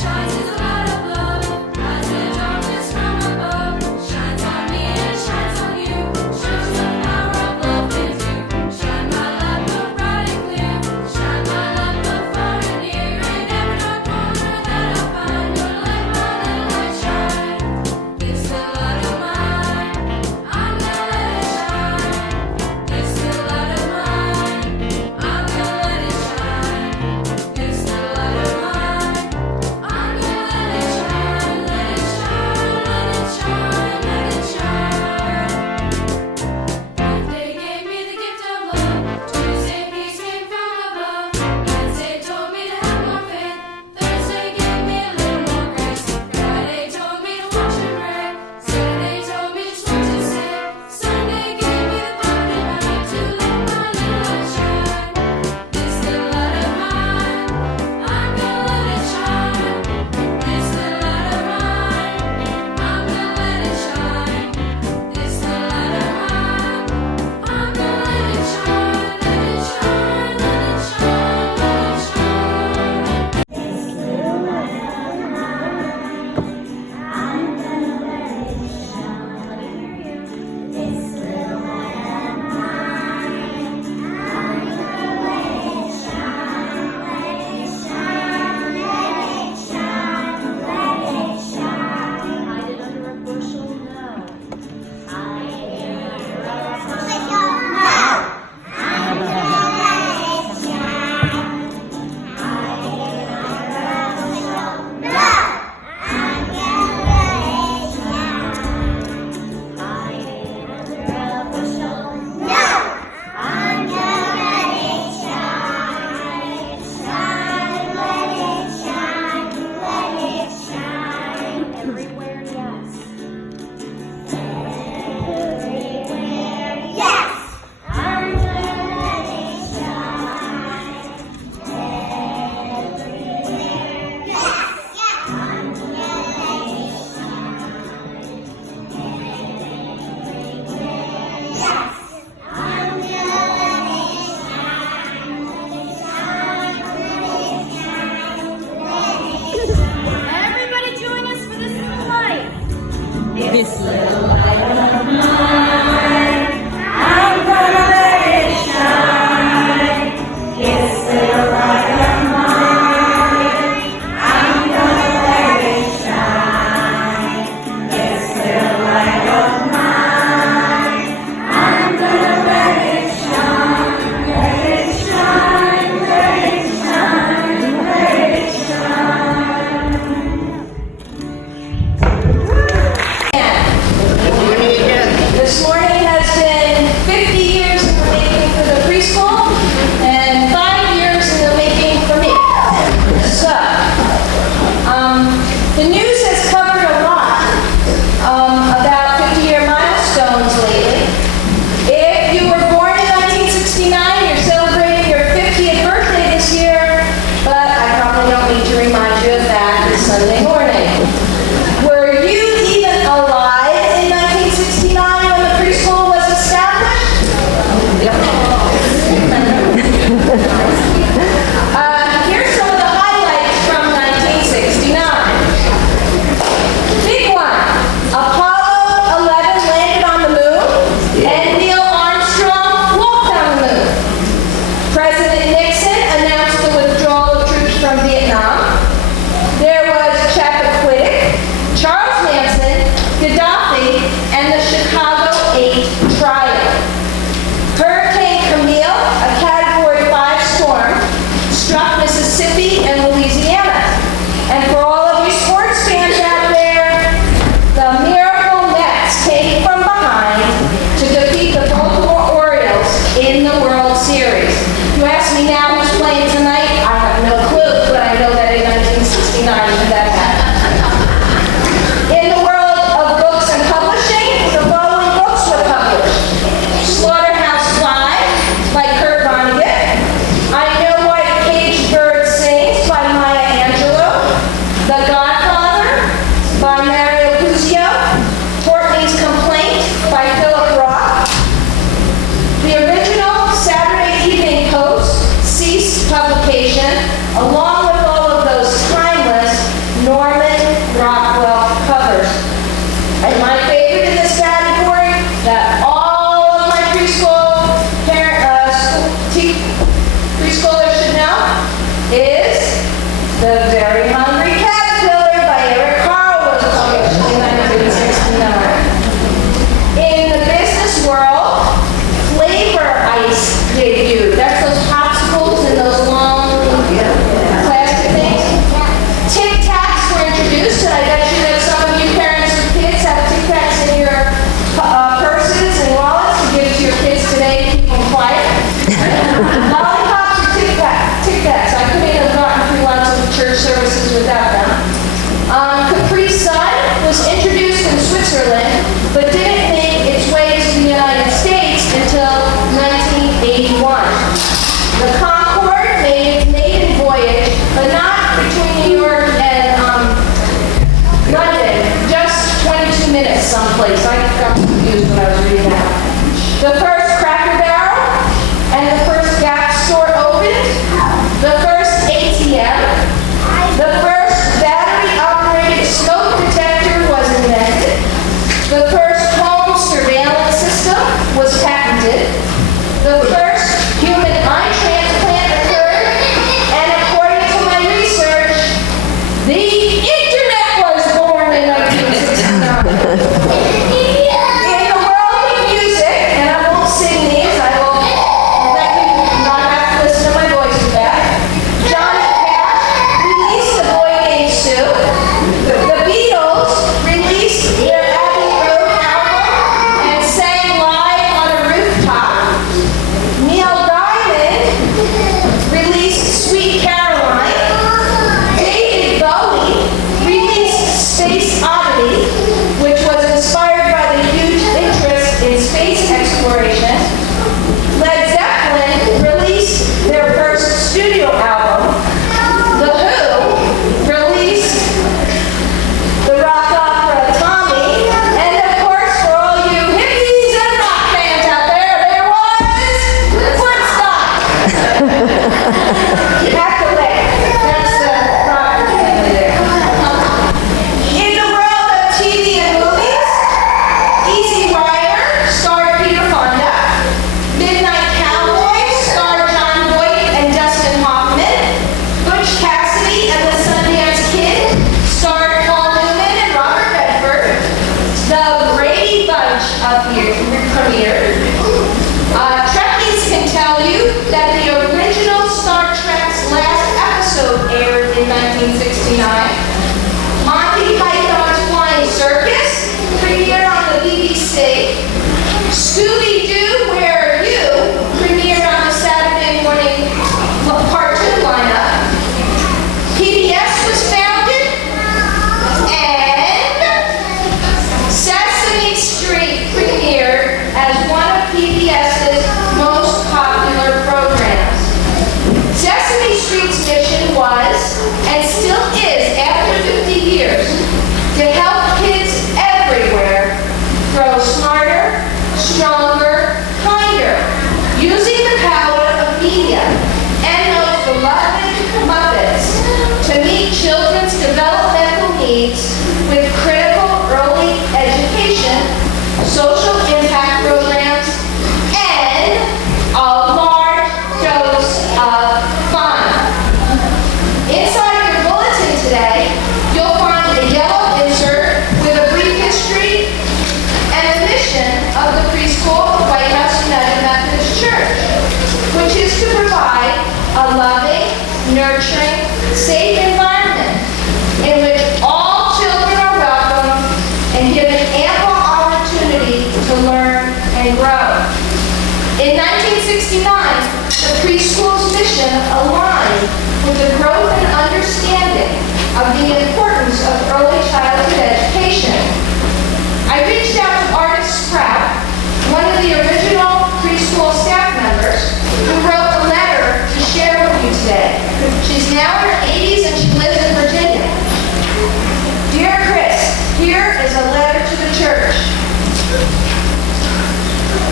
Shines is alive.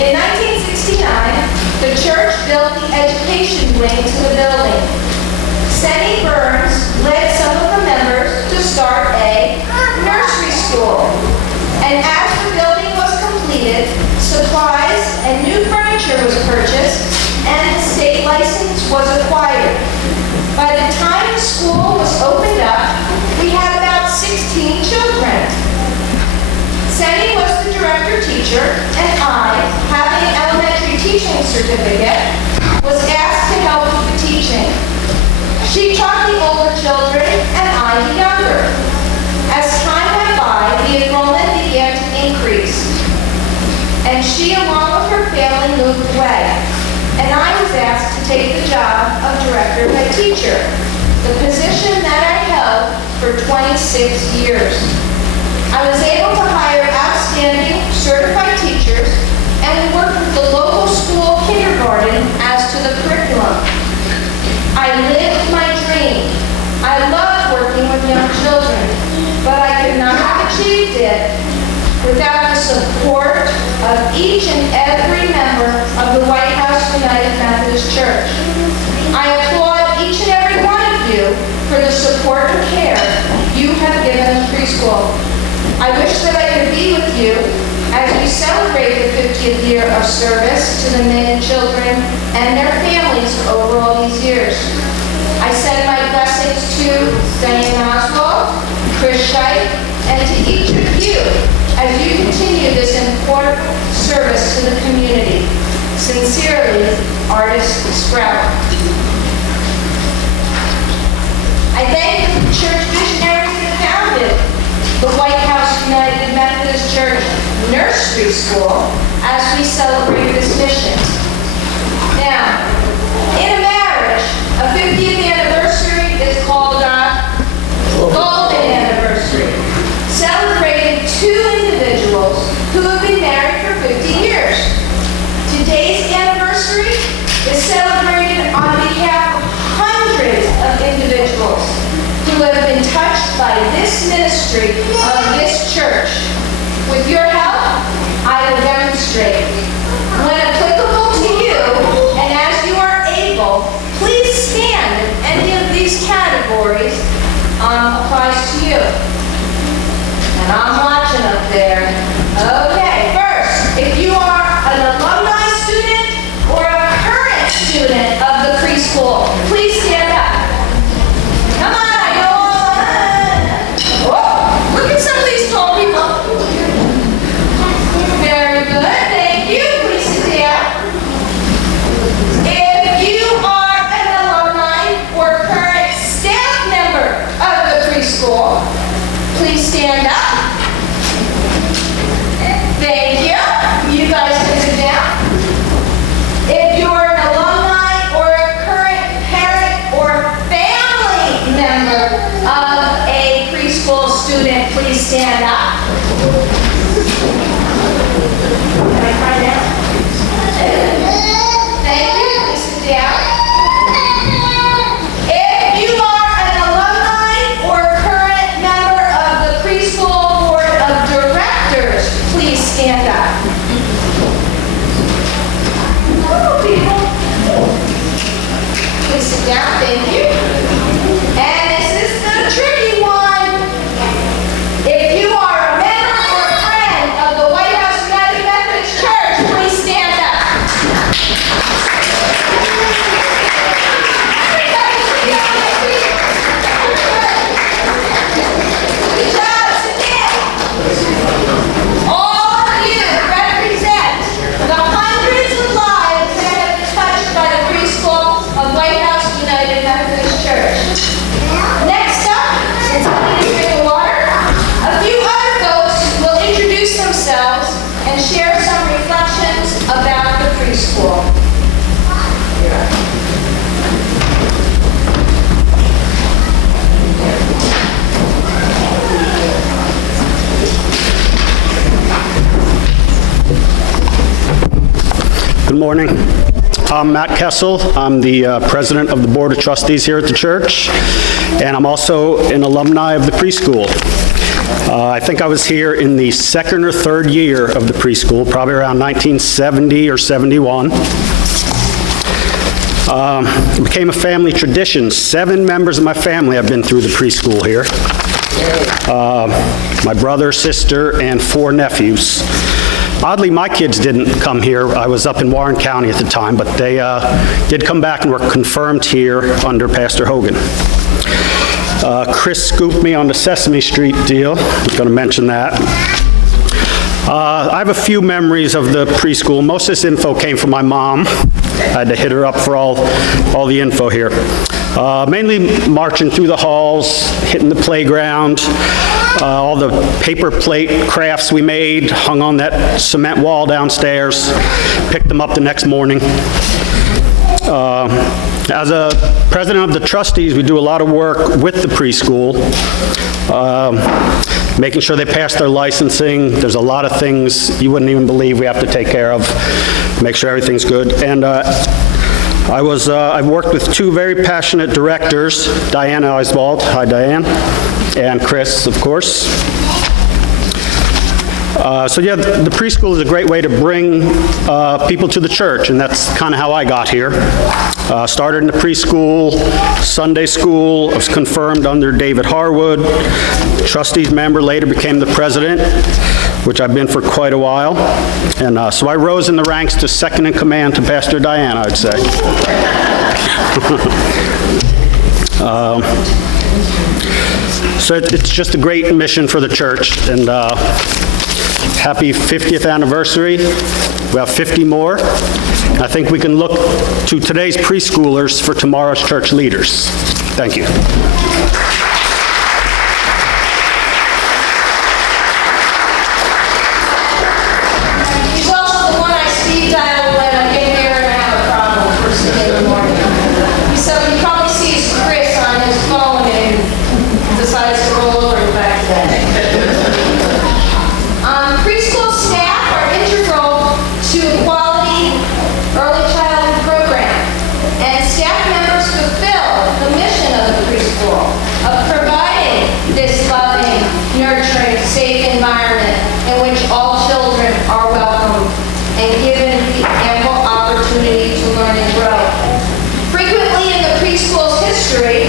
In 1969, the church built the education wing to the building. Senny Burns led some of the members to start a nursery school. And as the building was completed, supplies and new furniture was purchased, and the state license was acquired. By the time the school was opened up, we had about 16 children. Senny was the director teacher, and I, having an elementary teaching certificate, was asked to help with the teaching. She taught the older children, and I the younger. As time went by, the enrollment began to increase, and she, along with her family, moved away. And I was asked to take the job of director head teacher, the position that I held for 26 years. I was able to hire outstanding certified teachers, and we worked with the local school kindergarten as to the curriculum. I lived my dream. I loved working with young children, but I could not have achieved it without the support of each and every member of the Whitehouse United Methodist Church. I applaud each and every one of you for the support and care you have given the preschool. I wish that I could be with you as we celebrate the 50th year of service to the men and children and their families over all these years. I send my blessings to Diane Oswald, Chris Scheit, and to each of you as you continue this important service to the community. Sincerely, Artist Sprout. I thank the church visionaries that founded the Whitehouse United Methodist Church Nursery School as we celebrate this mission. Now, in a marriage, a 50th anniversary is called a golden anniversary, celebrating two individuals who have been married for 50 years. Today's anniversary is celebrated on behalf of hundreds of individuals who have been touched by this ministry of this church. With your help, I will demonstrate. When applicable to you, and as you are able, please stand if any of these categories applies to you. And I'm watching up there. Okay, first, if you are an alumni student or a current student of the preschool, please stand up. Come on, I know. Whoa, look at some of these tall people. Very good, thank you. Please sit down. If you are an alumni or current staff member of the preschool, please stand up. Thank you. You guys can sit down. If you're an alumni or a current parent or family member of a preschool student, please stand up. Can I try that? Thank you. Please sit down. If you are an alumni or current member of the preschool board of directors, please stand up. Hello, people. Please sit down. Thank you. And this is the tricky one. If you are a member or a friend of the Whitehouse United Methodist Church, please stand up. Good job. Sit down. All of you represent the hundreds of lives that have been touched by the preschool of Whitehouse United Methodist Church. Next up, since I need to drink water, a few other folks will introduce themselves and share some reflections about the preschool. Good morning. I'm Matt Kessel. I'm the president of the Board of Trustees here at the church, and I'm also an alumni of the preschool. I think I was here in the second or third year of the preschool, probably around 1970 or 71. It became a family tradition. 7 members of my family have been through the preschool here. My brother, sister, and 4 nephews. Oddly, my kids didn't come here. I was up in Warren County at the time, but they did come back and were confirmed here under Pastor Hogan. Chris scooped me on the Sesame Street deal. I was going to mention that. I have a few memories of the preschool. Most of this info came from my mom. I had to hit her up for all the info here. Mainly marching through the halls, hitting the playground, all the paper plate crafts we made, hung on that cement wall downstairs, picked them up the next morning. As a president of the trustees, we do a lot of work with the preschool, making sure they pass their licensing. There's a lot of things you wouldn't even believe we have to take care of, make sure everything's good. And I've worked with 2 very passionate directors, Diane Oswald, hi Diane, and Chris, of course. So yeah, the preschool is a great way to bring people to the church, and that's kind of how I got here. Started in the preschool, Sunday school. I was confirmed under David Harwood. Trustees member, later became the president, which I've been for quite a while. And so I rose in the ranks to second in command to Pastor Diane, I'd say. So it's just a great mission for the church, and happy 50th anniversary. We have 50 more. I think we can look to today's preschoolers for tomorrow's church leaders. Thank you. He's also the one I speed dial when I get here and I have a problem first thing in the morning. So you probably see Chris on his phone and decides to roll over and back to bed. Preschool staff are integral to a quality early childhood program, and staff members fulfill the mission of the preschool of providing this loving, nurturing, safe environment in which all children are welcome and given the ample opportunity to learn and grow. Frequently in the preschool's history,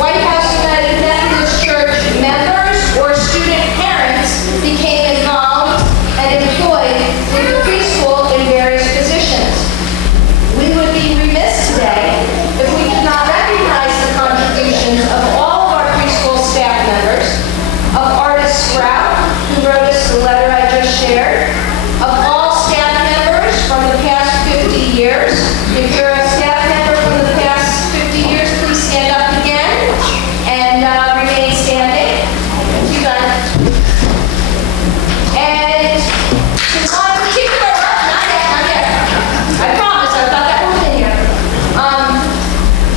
Whitehouse United Methodist Church members or student parents became involved and employed with the preschool in various positions. We would be remiss today if we did not recognize the contributions of all of our preschool staff members, of Artist Sprout, who wrote us the letter I just shared, of all staff members from the past 50 years. If you're a staff member from the past 50 years, please stand up again and remain standing. You got it. And to one particular, not yet. I promise, I've got that one in here.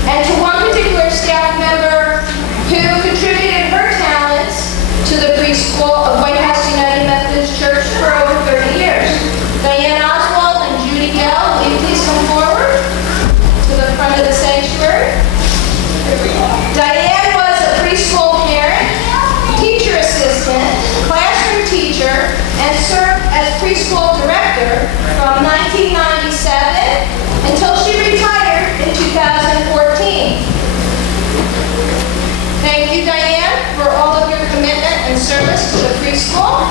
And to one particular staff member who contributed her talents to the preschool of Whitehouse United Methodist Church for over 30 years. Diane Oswald and Judy Gell, will you please come forward to the front of the sanctuary? Diane was a preschool parent, teacher assistant, classroom teacher, and served as preschool director from 1997 until she retired in 2014. Thank you, Diane, for all of your commitment and service to the preschool.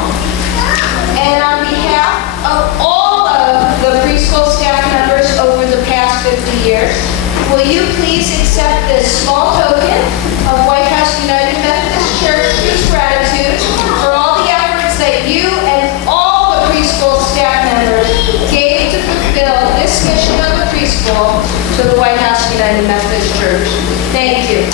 And on behalf of all of the preschool staff members over the past 50 years, will you please accept this small token of Whitehouse United Methodist Church's gratitude for all the efforts that you and all the preschool staff members gave to fulfill this mission of the preschool to the Whitehouse United Methodist Church. Thank you.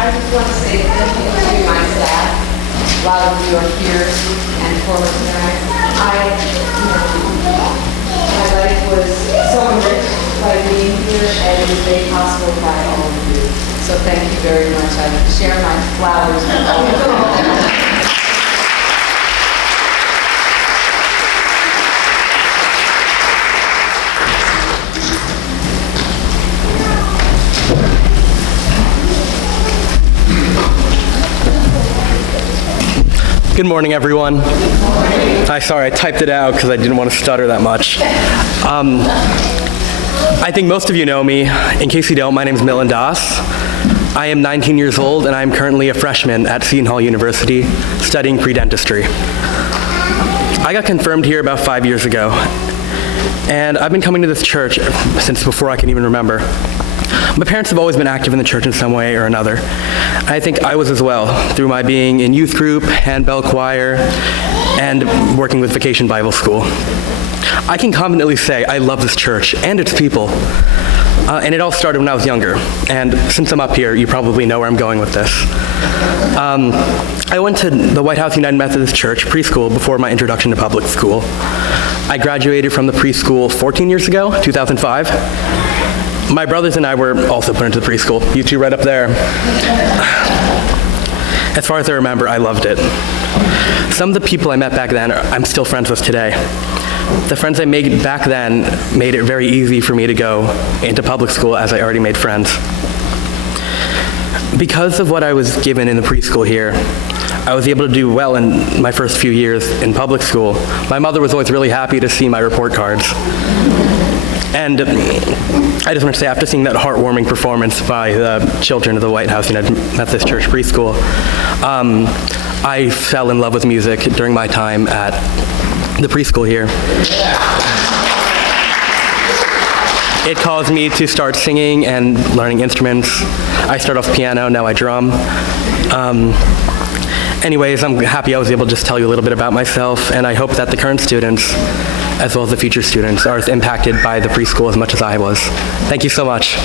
I just want to say thank you to my staff, a lot of you are here and former parents. My life was so enriched by being here and it was made possible by all of you. So thank you very much. I share my flowers with all of you. Good morning, everyone. Sorry, I typed it out because I didn't want to stutter that much. I think most of you know me. In case you don't, my name is Milan Das. I am 19 years old, and I am currently a freshman at Seton Hall University studying pre-dentistry. I got confirmed here about 5 years ago, and I've been coming to this church since before I can even remember. My parents have always been active in the church in some way or another. I think I was as well, through my being in youth group, handbell choir, and working with Vacation Bible School. I can confidently say I love this church and its people. And it all started when I was younger. And since I'm up here, you probably know where I'm going with this. I went to the Whitehouse United Methodist Church preschool before my introduction to public school. I graduated from the preschool 14 years ago, 2005. My brothers and I were also put into the preschool. You two right up there. As far as I remember, I loved it. Some of the people I met back then, I'm still friends with today. The friends I made back then made it very easy for me to go into public school, as I already made friends. Because of what I was given in the preschool here, I was able to do well in my first few years in public school. My mother was always really happy to see my report cards. And I just want to say, after seeing that heartwarming performance by the children of the Whitehouse United Methodist Church preschool, I fell in love with music during my time at the preschool here. It caused me to start singing and learning instruments. I started off piano, now I drum. Anyways, I'm happy I was able to just tell you a little bit about myself, and I hope that the current students, as well as the future students, are as impacted by the preschool as much as I was. Thank you so much.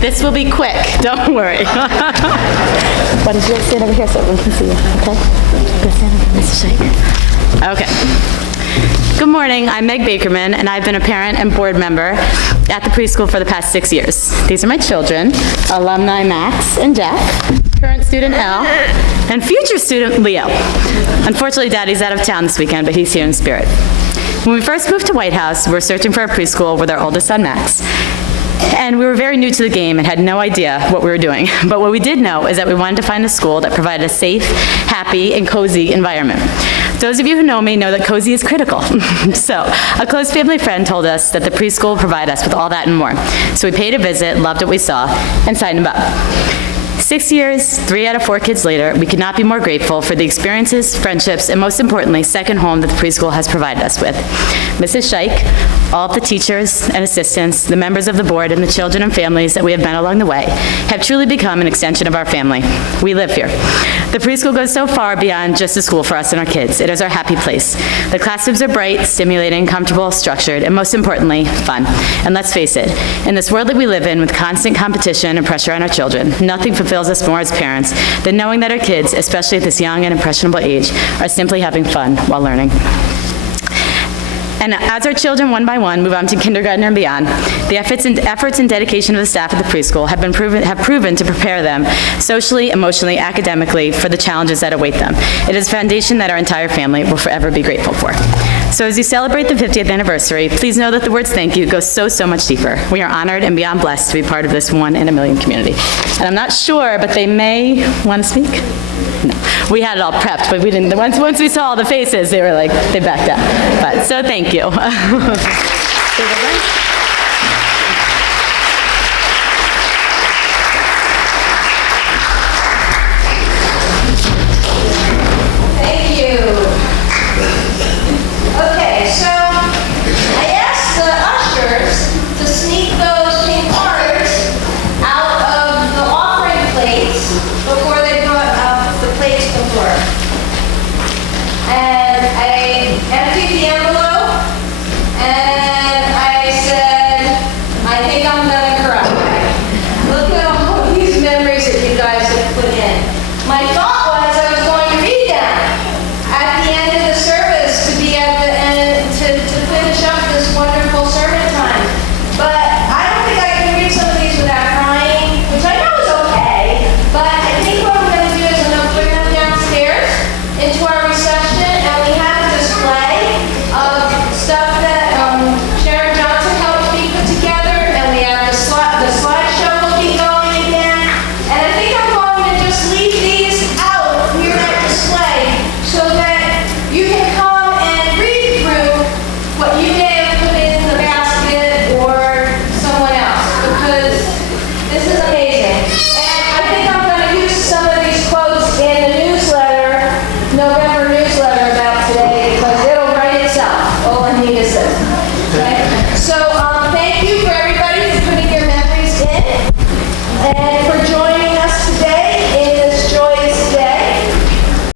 This will be quick, don't worry. Why don't you stand over here so everyone can see you, okay? Go stand over, Mrs. Shake. Okay. Good morning, I'm Meg Bakerman, and I've been a parent and board member at the preschool for the past 6 years. These are my children, alumni Max and Jack, current student Elle, and future student Leo. Unfortunately, Daddy's out of town this weekend, but he's here in spirit. When we first moved to Whitehouse, we were searching for a preschool with our oldest son, Max. And we were very new to the game and had no idea what we were doing. But what we did know is that we wanted to find a school that provided a safe, happy, and cozy environment. Those of you who know me know that cozy is critical. So, a close family friend told us that the preschool would provide us with all that and more. So we paid a visit, loved what we saw, and signed him up. 6 years, 3 out of 4 kids later, we could not be more grateful for the experiences, friendships, and most importantly, second home that the preschool has provided us with. Mrs. Scheich, all of the teachers and assistants, the members of the board, and the children and families that we have met along the way have truly become an extension of our family. We live here. The preschool goes so far beyond just a school for us and our kids. It is our happy place. The classrooms are bright, stimulating, comfortable, structured, and most importantly, fun. And let's face it, in this world that we live in with constant competition and pressure on our children, nothing fulfills us more as parents than knowing that our kids, especially at this young and impressionable age, are simply having fun while learning. And as our children, one by one, move on to kindergarten and beyond, the efforts and dedication of the staff at the preschool have proven to prepare them socially, emotionally, academically for the challenges that await them. It is a foundation that our entire family will forever be grateful for. So as you celebrate the 50th anniversary, please know that the words thank you go so much deeper. We are honored and beyond blessed to be part of this 1 in a million community. And I'm not sure, but they may want to speak? No. We had it all prepped, but we didn't. Once we saw all the faces, they were like, they backed up. But so thank you. Thank you. Okay, so I asked the ushers to sneak those pink cards out of the offering plates before they brought up the plates before. And I